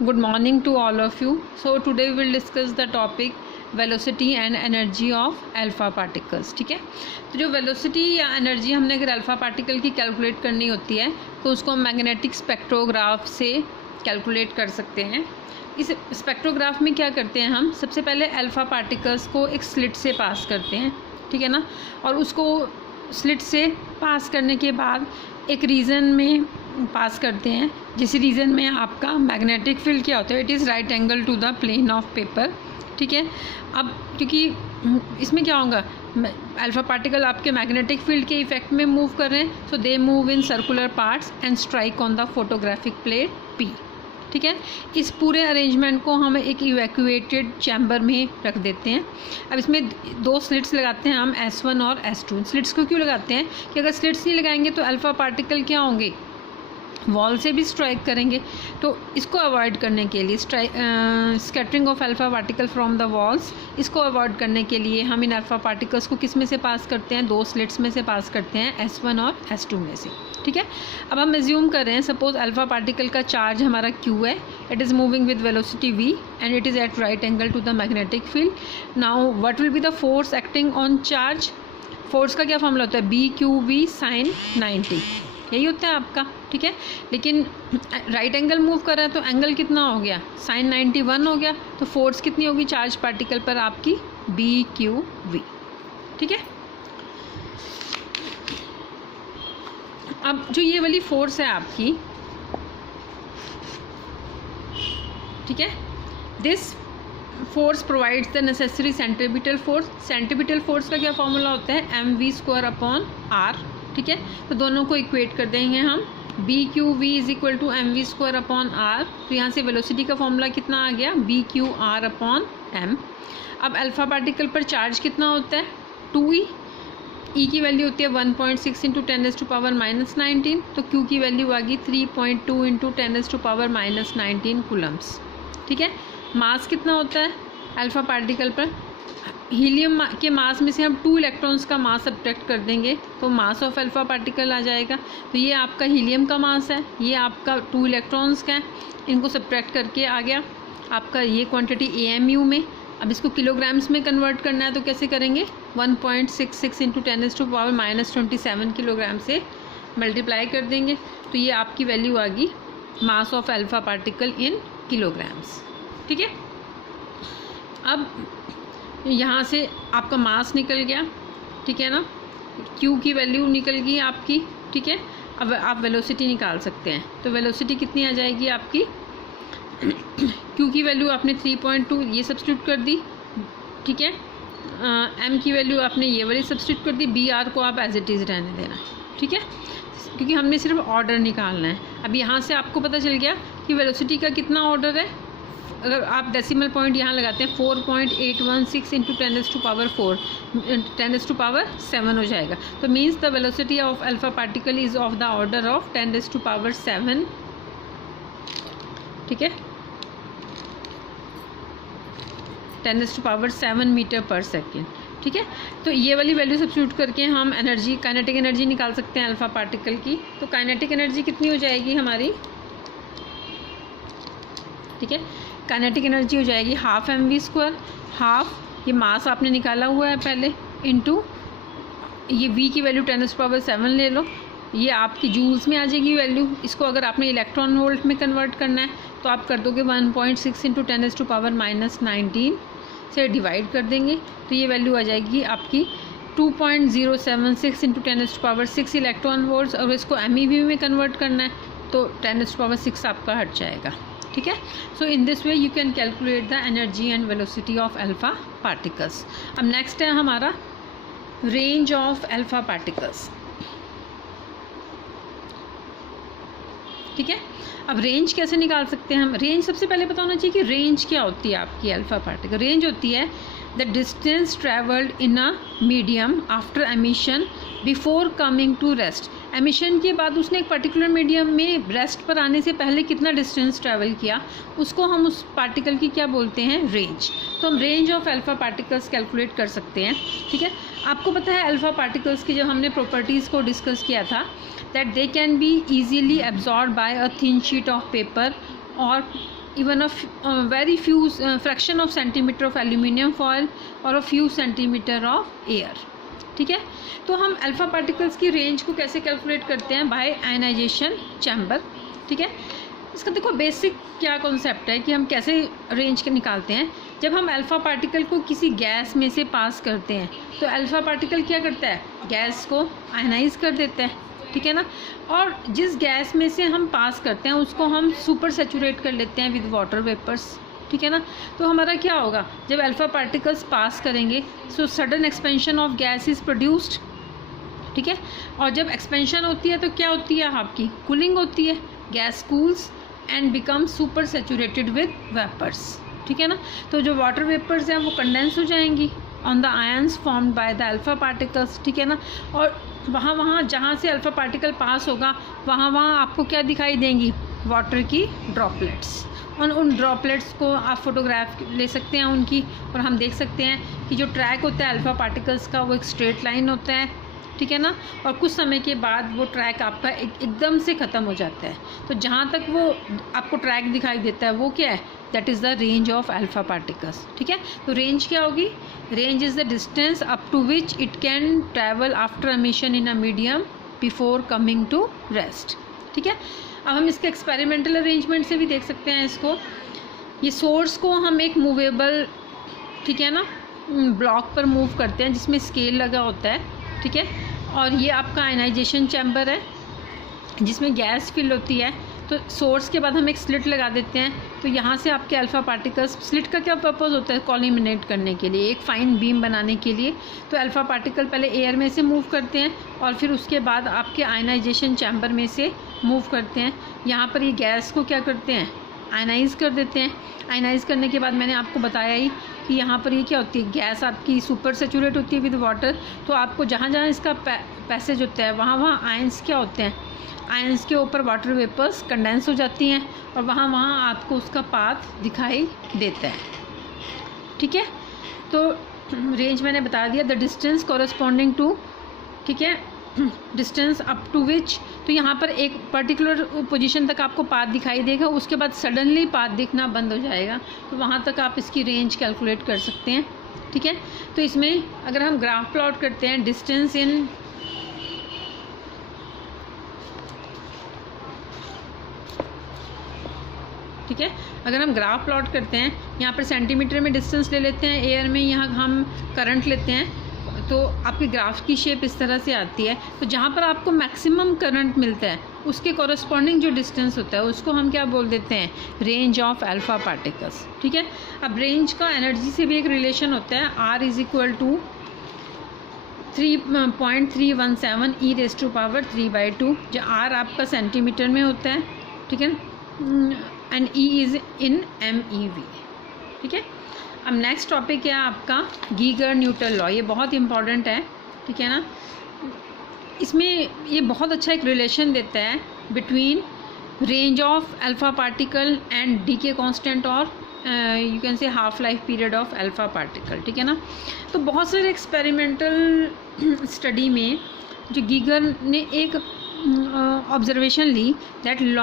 Good morning to all of you. So today we will discuss the topic velocity and energy of alpha particles. ठीक है, तो जो velocity या energy हमने अगर अल्फ़ा पार्टिकल की कैलकुलेट करनी होती है तो उसको मैग्नेटिक स्पेक्ट्रोग्राफ से कैलकुलेट कर सकते हैं. इस स्पेक्ट्रोग्राफ में क्या करते हैं हम, सबसे पहले अल्फ़ा पार्टिकल्स को एक स्लिट से पास करते हैं, ठीक है ना, और उसको स्लिट से पास करने के बाद एक रीजन में पास करते हैं, जिस रीजन में आपका मैग्नेटिक फील्ड क्या होता है, it is right angle to the plane of paper. ठीक है, अब क्योंकि इसमें क्या होगा, अल्फ़ा पार्टिकल आपके मैग्नेटिक फील्ड के इफेक्ट में मूव कर रहे हैं, so they move in circular parts and strike on the photographic plate P. ठीक है, इस पूरे अरेंजमेंट को हम एक इवैक्यूएटेड चैम्बर में रख देते हैं. अब इसमें दो स्लिट्स लगाते हैं हम, S1 और S2. स्लिट्स को क्यों लगाते हैं कि अगर स्लिट्स नहीं लगाएंगे तो अल्फ़ा पार्टिकल क्या होंगे, वॉल से भी स्ट्राइक करेंगे. तो इसको अवॉइड करने के लिए scattering of alpha particle from the walls, इसको अवॉइड करने के लिए हम इन अल्फ़ा पार्टिकल्स को किस में से पास करते हैं, दो स्लिट्स में से पास करते हैं, S1 और S2 में से. ठीक है, अब हम एज्यूम कर रहे हैं सपोज अल्फ़ा पार्टिकल का चार्ज हमारा Q है, it is moving with velocity V and it is at right angle to the magnetic field. Now what will be the force acting on charge. Force का क्या formula होता है, BQV sin 90, यही होता है आपका. ठीक है, लेकिन राइट एंगल मूव कर रहा है तो एंगल कितना हो गया, sin 91 हो गया. तो फोर्स कितनी होगी चार्ज पार्टिकल पर आपकी, BQV. ठीक है, अब जो ये वाली फोर्स है आपकी, ठीक है, this force provides the necessary centripetal force. Centripetal force का क्या फॉर्मूला होता है, mv²/r. ठीक है, तो दोनों को इक्वेट कर देंगे हम, BQV is equal to mv²/r. तो यहाँ से वेलोसिटी का फॉर्मूला कितना आ गया, BQR/m. अब अल्फ़ा पार्टिकल पर चार्ज कितना होता है, 2e. E की वैल्यू होती है 1.6 इंटू 10⁻⁻19. तो Q की वैल्यू आ गई 3.2 इंटू 10⁻⁻19 कूलम्स. ठीक है, मास कितना होता है अल्फ़ा पार्टिकल पर, हीलियम के मास में से हम 2 इलेक्ट्रॉन्स का मास सब्ट्रैक्ट कर देंगे तो मास ऑफ अल्फ़ा पार्टिकल आ जाएगा. तो ये आपका हीलियम का मास है, ये आपका 2 इलेक्ट्रॉन्स का है, इनको सब्ट्रैक्ट करके आ गया आपका ये क्वांटिटी AMU में. अब इसको किलोग्राम्स में कन्वर्ट करना है तो कैसे करेंगे, 1.66 इंटू 10⁻⁻27 किलोग्राम से मल्टीप्लाई कर देंगे. तो ये आपकी वैल्यू आ गई mass of alpha particle in kilograms. ठीक है, अब यहाँ से आपका मास निकल गया, ठीक है ना, Q की वैल्यू निकल गई आपकी. ठीक है, अब आप वेलोसिटी निकाल सकते हैं. तो वेलोसिटी कितनी आ जाएगी आपकी, Q की वैल्यू आपने 3.2 ये सब्स्टिट्यूट कर दी. ठीक है, M की वैल्यू आपने ये वाली सब्स्टिट्यूट कर दी, BR को आप एज इट इज़ रहने देना. ठीक है, क्योंकि हमने सिर्फ ऑर्डर निकालना है. अब यहाँ से आपको पता चल गया कि वेलोसिटी का कितना ऑर्डर है. अगर आप डेसिमल पॉइंट यहाँ लगाते हैं 4.816 इंटू 10⁻7 हो जाएगा. तो means the velocity of alpha particle is of the order of 10⁻7. ठीक है, 10⁻7 मीटर पर सेकेंड. ठीक है, तो ये वाली वैल्यू सब्स्टिट्यूट करके हम एनर्जी, काइनेटिक एनर्जी निकाल सकते हैं अल्फ़ा पार्टिकल की. तो काइनेटिक एनर्जी कितनी हो जाएगी हमारी, ठीक है, काइनेटिक एनर्जी हो जाएगी 12 mv², हाफ ये मास आपने निकाला हुआ है पहले, इनटू ये V की वैल्यू 10⁻7 ले लो, ये आपकी जूल्स में आ जाएगी वैल्यू. इसको अगर आपने इलेक्ट्रॉन वोल्ट में कन्वर्ट करना है तो आप कर दोगे 1.6 इंटू 10⁻⁻19 से डिवाइड कर देंगे. तो ये वैल्यू आ जाएगी आपकी 2.076 इंटू 10⁻6 इलेक्ट्रॉन वोल्ट्स. और इसको MEV में कन्वर्ट करना है तो 10⁻6 आपका हट जाएगा. ठीक है, so in this way you can calculate the energy and velocity of alpha particles. अब नेक्स्ट है हमारा रेंज ऑफ अल्फ़ा पार्टिकल्स. ठीक है, अब रेंज कैसे निकाल सकते हैं हम. रेंज सबसे पहले पता होना चाहिए कि रेंज क्या होती है आपकी अल्फ़ा पार्टिकल. रेंज होती है the distance travelled in a medium after emission before coming to rest. Emission के बाद उसने एक पर्टिकुलर मीडियम में रेस्ट पर आने से पहले कितना डिस्टेंस ट्रैवल किया, उसको हम उस पार्टिकल की क्या बोलते हैं, रेंज. तो हम range of alpha particles calculate कर सकते हैं. ठीक है, आपको पता है अल्फ़ा पार्टिकल्स की जब हमने प्रॉपर्टीज़ को डिस्कस किया था, that they can be easily absorbed by a thin sheet of paper or even a very few fraction of centimeter of aluminium foil or a few centimeter of air. ठीक है, तो हम alpha particles की range को कैसे calculate करते हैं? By ionization chamber. ठीक है, इसका देखो बेसिक क्या कॉन्सेप्ट है कि हम कैसे रेंज के निकालते हैं. जब हम अल्फ़ा पार्टिकल को किसी गैस में से पास करते हैं तो अल्फ़ा पार्टिकल क्या करता है? गैस को आयनाइज कर देता है. ठीक है ना, और जिस गैस में से हम पास करते हैं उसको हम सुपर सैचुरेट कर लेते हैं विद वाटर वेपर्स. ठीक है ना, तो हमारा क्या होगा? जब अल्फ़ा पार्टिकल्स पास करेंगे so sudden expansion of gas is produced. ठीक है, और जब एक्सपेंशन होती है तो क्या होती है? आपकी कूलिंग होती है. Gas cools and become super saturated with vapours. ठीक है ना, तो जो वाटर वेपर्स हैं वो कंडेंस हो जाएंगी on the ions formed by the alpha particles. ठीक है ना, और वहाँ जहाँ से अल्फ़ा पार्टिकल पास होगा वहाँ आपको क्या दिखाई देंगी? वाटर की ड्रॉपलेट्स. उन ड्रॉपलेट्स को आप फोटोग्राफ ले सकते हैं उनकी, और हम देख सकते हैं कि जो ट्रैक होता है अल्फ़ा पार्टिकल्स का वो एक स्ट्रेट लाइन होता है. ठीक है ना, और कुछ समय के बाद वो ट्रैक आपका एकदम से ख़त्म हो जाता है. तो जहाँ तक वो आपको ट्रैक दिखाई देता है वो क्या है? That is the range of alpha particles. ठीक है, तो रेंज क्या होगी? Range is the distance up to which it can travel after emission in a medium before coming to rest. ठीक है, अब हम इसके एक्सपेरिमेंटल अरेंजमेंट से भी देख सकते हैं इसको. ये सोर्स को हम एक मूवेबल, ठीक है ना, ब्लॉक पर मूव करते हैं जिसमें स्केल लगा होता है. ठीक है, और ये आपका आयनाइजेशन चैम्बर है जिसमें गैस फिल होती है. तो सोर्स के बाद हम एक स्लिट लगा देते हैं, तो यहाँ से आपके अल्फ़ा पार्टिकल्स, स्लिट का क्या पर्पज़ होता है? कॉलिमिनेट करने के लिए, एक फ़ाइन बीम बनाने के लिए. तो अल्फ़ा पार्टिकल पहले एयर में से मूव करते हैं और फिर उसके बाद आपके आयनाइजेशन चैम्बर में से मूव करते हैं. यहाँ पर ये गैस को क्या करते हैं? आयनाइज़ कर देते हैं. आयनाइज़ करने के बाद मैंने आपको बताया ही कि यहाँ पर ये क्या होती है? गैस आपकी सुपर सैचुरेट होती है विद वाटर. तो आपको जहाँ जहाँ इसका पैसेज होता है वहाँ आयंस क्या होते हैं? आयंस के ऊपर वाटर वेपर्स कंडेंस हो जाती हैं और वहाँ आपको उसका पाथ दिखाई देता है. ठीक है, तो रेंज मैंने बता दिया. द डिस्टेंस कॉरस्पॉन्डिंग टू, ठीक है, डिस्टेंस अप टू विच, तो यहाँ पर एक पर्टिकुलर पोजीशन तक आपको पाथ दिखाई देगा, उसके बाद सडनली पाथ दिखना बंद हो जाएगा. तो वहाँ तक आप इसकी रेंज कैलकुलेट कर सकते हैं. ठीक है, तो इसमें अगर हम ग्राफ प्लॉट करते हैं डिस्टेंस इन, ठीक है, अगर हम ग्राफ प्लॉट करते हैं, यहाँ पर सेंटीमीटर में डिस्टेंस ले लेते हैं, एयर में यहाँ हम करंट लेते हैं, तो आपकी ग्राफ की शेप इस तरह से आती है. तो जहाँ पर आपको मैक्सिमम करंट मिलता है उसके कॉरस्पॉन्डिंग जो डिस्टेंस होता है उसको हम क्या बोल देते हैं? Range of alpha particles. ठीक है, अब रेंज का एनर्जी से भी एक रिलेशन होता है. R is equal to 3.317 e⁻³ जहाँ R आपका सेंटीमीटर में होता है. ठीक है, and E is in MeV. ठीक है, अब नेक्स्ट टॉपिक है आपका गीगर न्यूटन लॉ. ये बहुत इंपॉर्टेंट है. ठीक है ना, इसमें ये बहुत अच्छा एक रिलेशन देता है between range of alpha particle and decay constant और you can say half life period of alpha particle. ठीक है ना, तो बहुत सारे एक्सपेरिमेंटल स्टडी में जो गीगर ने एक ऑब्जर्वेशन ली दैट लॉ